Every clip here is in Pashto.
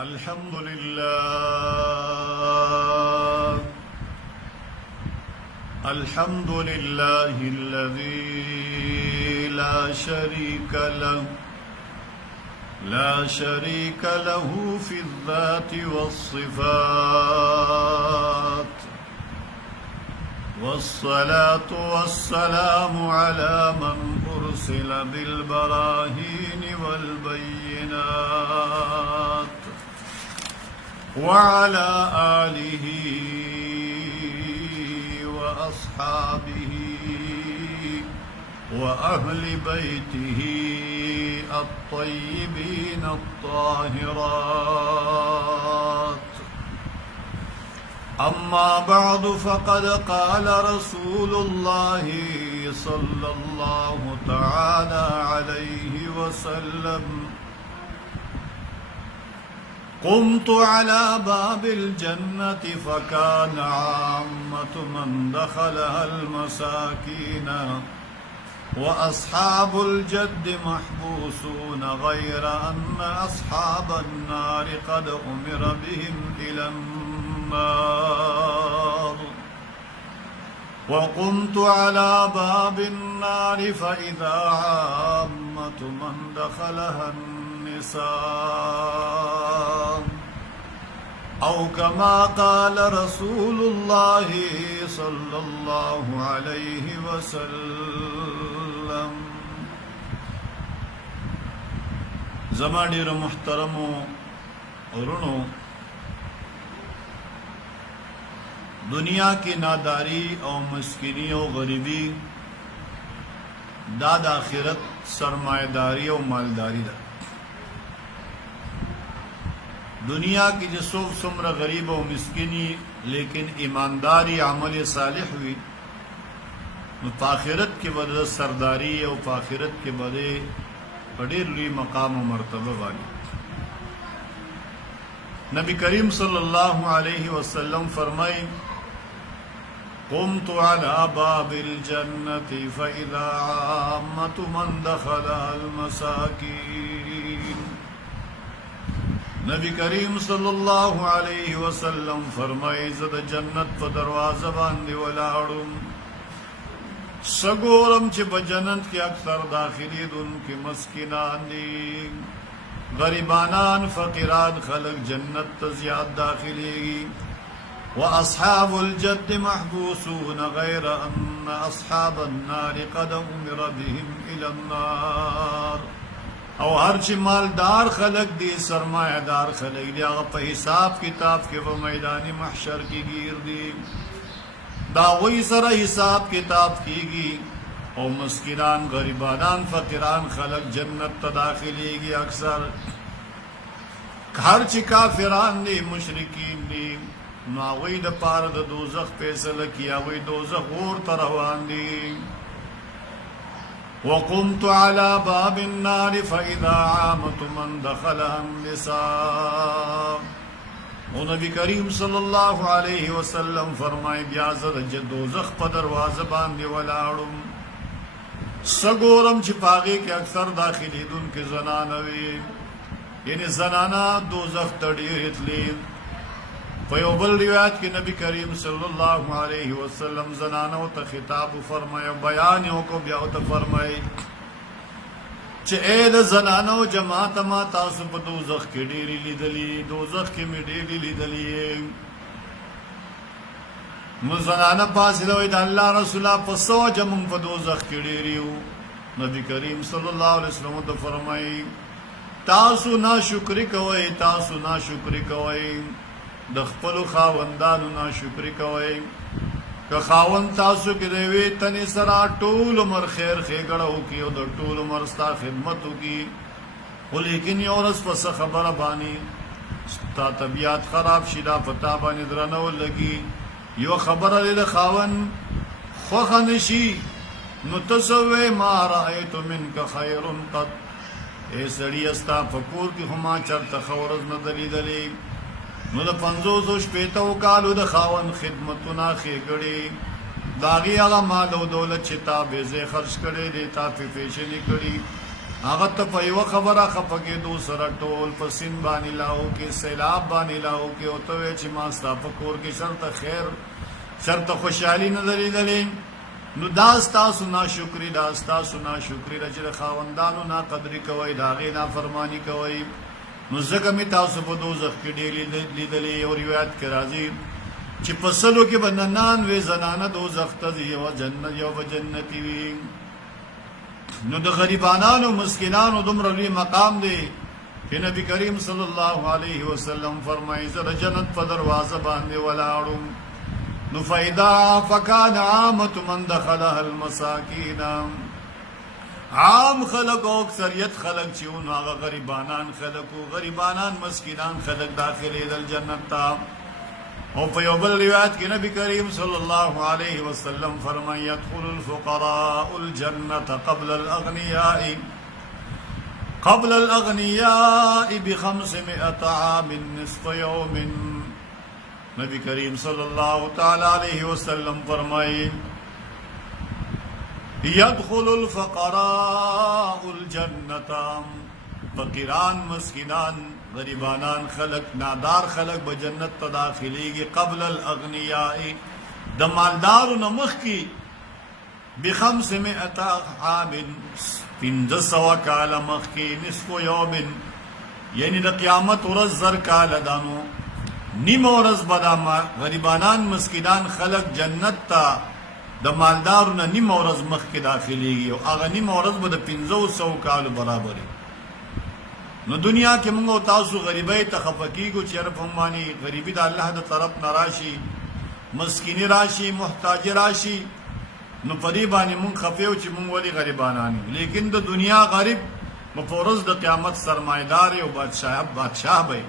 الحمد لله الحمد لله الذي لا شريك له في الذات والصفات والصلاة والسلام على من أرسل بالبراهين والبينات وعلى آله وأصحابه وأهل بيته الطيبين الطاهرات. أما بعد فقد قال رسول الله صلى الله تعالى عليه وسلم: قمت على باب الجنة فكان عامة من دخلها المساكين وأصحاب الجد محبوسون غير أن أصحاب النار قد أمر بهم إلى النار. وقمت على باب النار فإذا عامة من دخلها النساء أو كما قال رسول الله صلى الله عليه وسلم. زما ډیر محترمو ورونو، دنیا کی ناداری او مسکینی او غریبی دا د آخرت سرمایداری او مالداری ده. دنیا کی جسوف سمر غریب و مسکینی لیکن ایمانداری عمل صالح ہوئی، آخرت کے بدلے سرداری اور آخرت کے بدلے بڑے لوی مقام و مرتبہ والی. نبی کریم صلی اللہ علیہ وسلم فرمائی: قمت على باب الجنة فإذا عامة من دخلها المساكين. نبی کریم صلی اللہ علیہ وسلم فرمائی: زد جنت پا دروازہ باندی ولاړم، سگورم چی پا جنت کی اکثر داخلی دن کی مسکنان دی، غریبانان فقیران خلق جنت تزیاد داخلی گی. واصحاب الجد محبوسون غیر ان اصحاب النار قد امر بهم الى النار. او ہر چی مالدار خلق دی، سرمایہ دار خلق دی، اگر پہ حساب کتاب کے وہ میدان محشر کی گیر دی، داوی سر حساب کتاب کی گی. او مسکینان غریبانان فقیران خلق جنت تداخلی گی. اکثر ہر چی کافران دی، مشرکین دی، ناوی دا پار دا دوزخ پیسل کیا، وی دوزخ اور تروان دی. وقمت على باب النار فإذا عامة من دخلها النساء. و نبی کریم صلی اللہ علیہ وسلم فرمائی: بیازد دوزخ پا دروازہ باندی ولاړم، سگورم چی پاگی کے اکثر داخلی دن کے زنانوی، یعنی زنانا دوزخ تڑیرت لید. پیوبل روایت کی نبی کریم صلی اللہ علیہ وسلم زنانو تا خطاب فرمایا، بیانیوں کو بیاو تا فرمائی چه اید زنانو جماعت ما تاسو پا دوزخ کی ڈیری لیدلی، دوزخ کی می ڈیری لیدلی. من زنانا پاسی دوئی دا اللہ رسولہ پسو جمون پا دوزخ کی ڈیریو. نبی کریم صلی اللہ علیہ وسلم تا فرمائی: تاسو نا شکری کوئی، تاسو نا شکری کوئی، د خپلو خاوندانو ناشکري کوئ. که خاوند تاسو کې د یوې تنې سره ټول عمر خیر ښېګړه وکړي او د ټول عمر ستا خدمت وکړي، خو لیکن یو ورځ په څه خبره باندې ستا طبیعت خراب شي، دا په تا باندې درنه ولګي، یو خبره دې د خاوند خوښه نه شي، نو ته څه وایې: ما رأیت منک خیر قط. ای سړیه ستا په کور کې خو ما چېرته ښه ورځ نه ده لیدلې. نو د 50 کالو د خاوند خدمتونه ښېګړې، د هغې هغه مال او دولت چې تا بې ځای خرچ کړی دی، تا پې فیشنې کړي، هغه ته په یو خبره خپګې دو سره ټول په سین باندې لاو کې سیلاب باندې لاو کې او ته چې ما ستا په کور کې شرط خیر شرط خوشحالي نه لري نو داستا ناشکری داستا ناشکری چې خاوندانو نا قدر کوي داغه نا فرمانی کوي نو زګه می تاسو په دوزخ کې ډېری لیدلې او روایت کې راځي چې پسلو کې بندنان وې زنانه دوزخ ته دی او جنت یو جنتی وي نو د غریبانو مسکینانو دومره لوی مقام دی چې نبی کریم صلی الله علیه وسلم فرمایي زه جنت په دروازه باندې ولاړم نو فیدا فکان عامت من دخلها المساکین عام خلق او اکثریت خلق چې هغه غریبانان خلق او غریبانان مسکینان خلق داخلي دل جنت تا او په یو بل روایت کې نبی کریم صلی الله علیه وسلم فرمایي يدخل الفقراء الجنه قبل الاغنياء ب500 عام نصف يوم نبی کریم صلی اللہ تعالی علیہ وسلم فرمائی يدخل الفقراء الجنة فقیران مسکینان غریبانان خلق نادار خلق بجنت تداخلی گی قبل الاغنیاء د مالدار نمخ کی ب500 عام 500 کال مخ کی نصف یوم یعنی د قیامت ورځ زر کال دانو نیم ورځ بدا غریبانان مسکینان خلق جنت تا د مالدارو نیم ورځ مخ کې داخليږي او هغه نیم ورځ به د 500 کال برابر نو دنیا کې موږ تاسو غریبۍ ته خفقېږو چې رب همانی غریبی د الله د طرف نراشي مسکینی راشي محتاج راشي نو پدې باندې موږ خفیو چې موږ ولی غریبانان لیکن د دنیا غریب مفورز د قیامت سرمایدار او بادشاہ به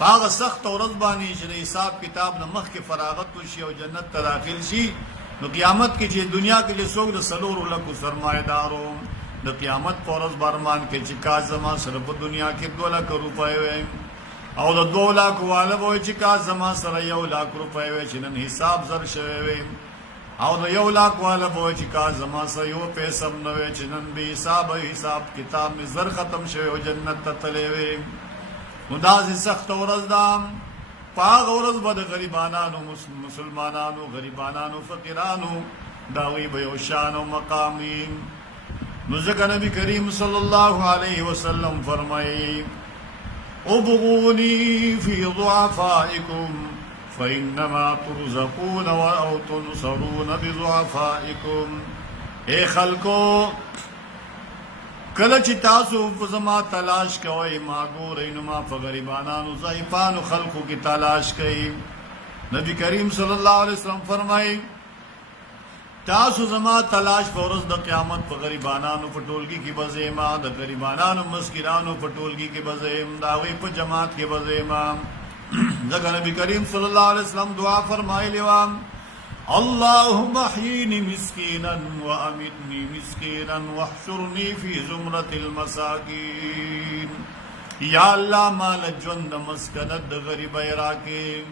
پاغه سخت ورځ باندې چې حساب کتاب نه مخ کې فراغت وشي او جنت ته داخل شي نو قیامت کې چې دنیا کې له څوک د سلور لکو سرمایدارو د قیامت پر ورځ برمان کې چې کازما سره په دنیا کې 2 لک روپۍ وي او د 2 لک والا وای چې کازما سره 1 لک روپۍ وي چې نن حساب زر شوی وي او د 1 لک والا وای چې کازما سره یو پیسې نه وي چې نن به حساب کتاب می زر ختم شوی او جنت ته تللی وي نو داسې سخت ورځ ده پاغه ورځ به د غریبانانو مسلمانانو غریبانانو فقیرانو داوی به یو شان او مقام نو ځکه نبی کریم صلی الله علیه وسلم فرمایي ابغوني في ضعفائكم فإنما ترزقون أو تنصرون بضعفائكم اے خلقو کله چې تاسو په زما تلاش کوئ ما ګورئ نو ما په غریبانانو ضعیفانو خلقو کې تلاش کوئ نبی کریم صلی الله علیه وسلم فرمایي تاسو زما تلاش په ورځ د قیامت په غریبانانو په ټولګي کې بزېما د غریبانانو مسکینانو په ټولګي کې بزېم د هغوی په جماعت کې بزېما ځکه نبی کریم صلی الله علیه وسلم دعا فرمایلې وه اللهم احيني مسكينا وامتني مسكينا واحشرني في زمرة المساكين یا الله مال ژوند مسکنت د غریبۍ راکې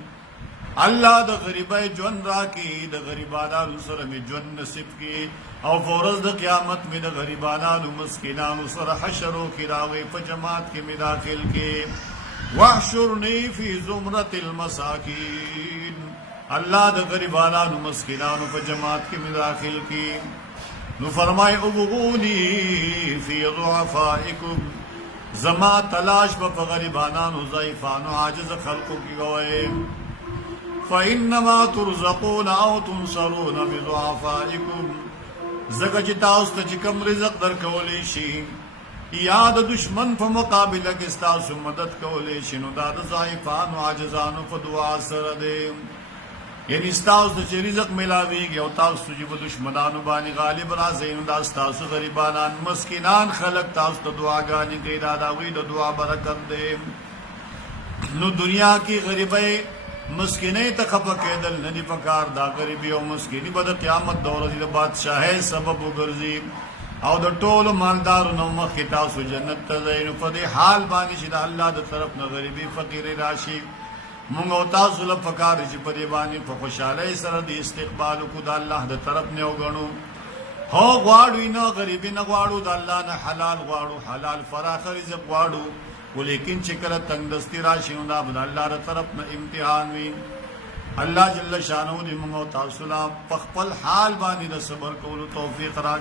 الله د غریبۍ ژوند راکې د غریبانو سره می ژوند نصیب کړي او فورز د قیامت می د غریبانو مسکینانو سره حشر وکړي راوي په جماعت کې می داخل کړي واحشرني في زمرة المساكين الله د غریبانو مسکینانو په جماعت کې داخل کی نو فرمای ابغونی فی ضعفائکم زما تلاش په غریبانو ضعیفانو عاجز خلقو کې کوي فإنما ترزقون او تنصرون بضعفائکم زکه چې تاسو ته کوم رزق درکولې شي یا د دشمن په مقابله کې تاسو مدد کولې شي نو دا د ضعیفانو عاجزانو په دعا سره دی یعنی تاسو چې رزق ملاويږي او تاسو چې په دشمنانو باندې غالب راځي نو دا تاسو غریبانان مسکینان خلق تاسو ته دعاګانې کوي دا دوی د دعا برکت دی نو دنیا کې غریبۍ مسکینۍ ته خپه کېدل نه دي پکار دا غریبي او مسکینی به د قیامت د ورځې د بادشاهۍ سبب وګرځي او د ټولو مالدارو نو مخکې تاسو جنت ته ځئ نو په دې حال باندې چې د الله د طرف نه غریبي فقیري راشي مونږ او تاسو له پکار چې په دې باندې په خوشحالۍ سره د استقبال کو د الله د طرف نه وګڼو هو غواړو نه غریبی نه غواړو د الله نه حلال غواړو حلال فراخ رزق غواړو ولیکن چې کله تنگدستی راشي نو دا د الله تر طرف نه امتحان وي الله جل شانه دې موږ تاسو لا په خپل حال باندې د صبر کولو توفیق را